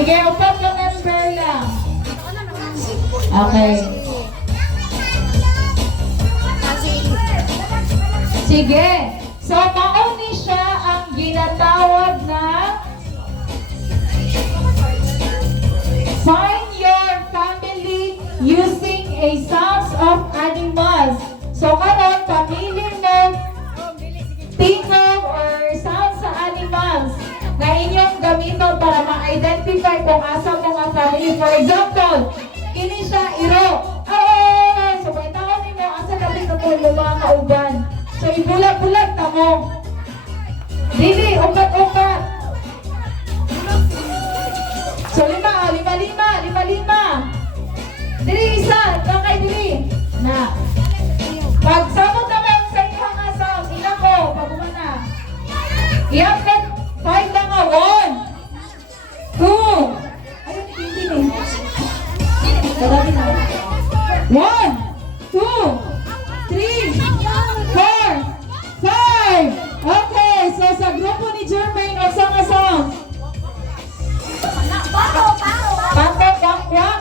Sige, upat ka member lang. Okay. Sige. So, mauni siya ang ginatawag na find your family using a sounds of animals. So, karon pamili mo tingog or sounds sa animals na inyong gamiton para ma-identify kung asa mga family. For example, kini siya iro. So, may taon mo, asa kapit na po yung mga kauban. So, ibulag-bulag na mo. Dili, ukat-ukat. So, lima. Dili, isa. Kakay, dili. Na. Pagsabot naman sa inyong asam, ilang ko, paguma na. I-upload 5 lang nga. 1, 2. Ayun, hindi eh. Kagabi na. 1, 2, 3, 4, 5. Okay, so sa grupo ni Jermaine, asang-asang. Kwak-kwak.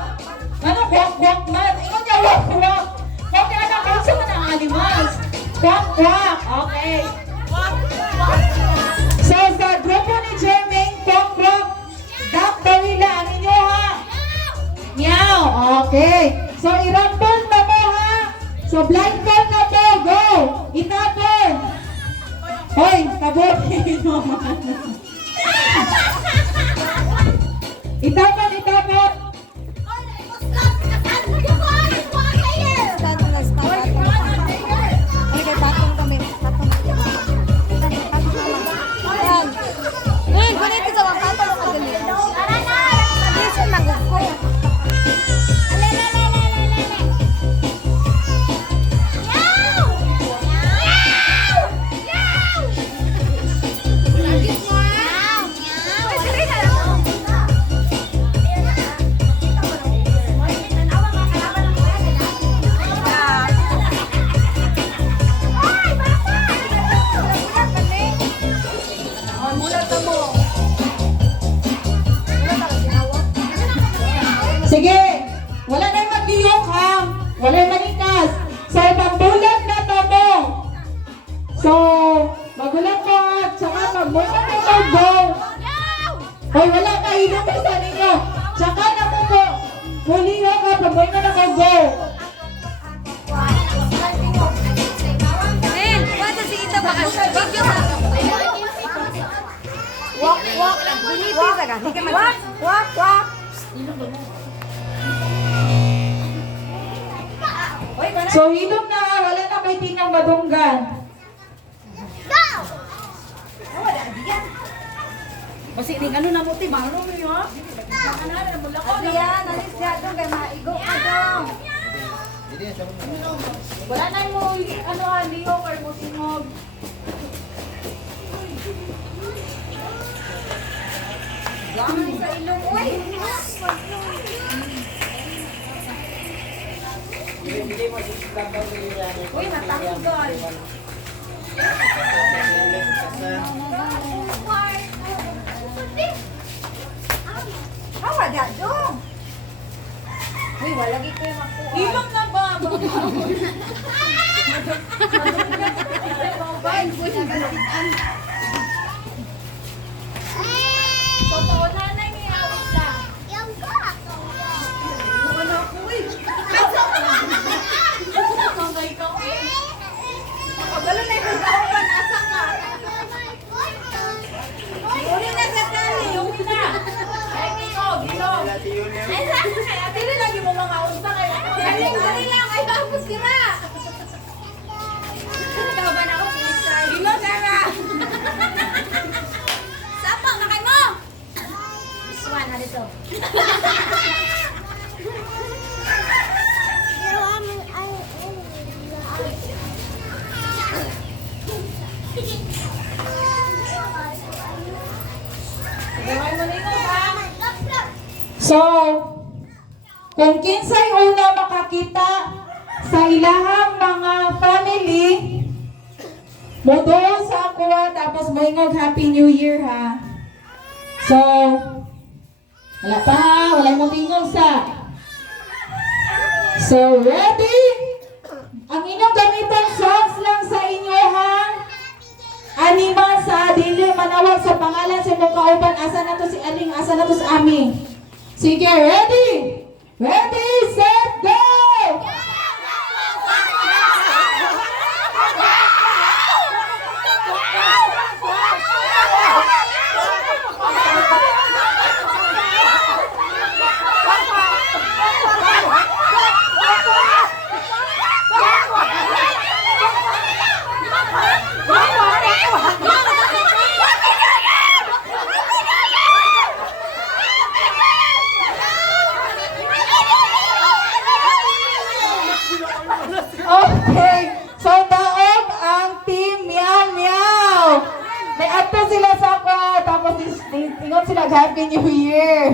Ano kwak-kwak man? Ingon niya kwak-kwak. Okay, anak, kasi man ang animals. Kwak-kwak. Okay. So sa grupo ni Jermaine, kwak-kwak. Duck daw nila. Ano nyo ha? Meow. Okay. So i-rumble na mo ha. So blindfold na po. Go. Itapon. Hoy, tabotin mo. Itapon. Sige, wala na yung magliyok ha. Wala yung manikas. So, pagbulag na to mo. So, magulat mo ha. Tsaka pagbulag na to go. Hoy, wala ka inom sa ninyo. Tsaka na mo po. Huliho ka, pagbulag na to go. Men, wala si Ita baka video ka. Walk. Bunipis aga. Walk. So, hilom na, wala na may tinang madunggan. Kasi ini ano na mo ti baro mo yo. Adrian, alis siya doon kay maigo ka doon. Wala na mo ano liyo or mo tinog. Gamay sa ilong, uy. Uy, natanggol. Hawa da doon. Uy, wala gid ko yung makuha. Hilom na ba? Totoo na na ni awit lang. Wala ko eh. Kangay ka eh. Pagalo na yung kauban, asa ka? Uli na sa tali, uli na. Ay, Nico, gilong. Ay, dili lagi mo mga unsa kayo. Dili lang, ay tapos kira. Kauban ako si Israel. Gilong, Sarah. Sapang na kay mo. Swan, na dito. So, kung kinsay una makakita sa ilahang mga family, mo doon sa akuha, tapos moingog Happy New Year ha. So, Wala pa ha, wala mong tingog sa. So, ready? Ang inyong gamitan songs lang sa inyong animal sa dili manawag sa pangalan sa inyong kauban. Asa na to si Aling, asa na to si Ami. Sige, ready? Ready, set, go! Okay, so daog ang team Meow Meow. May ato sila sa ako, tapos ingon sila Happy New Year.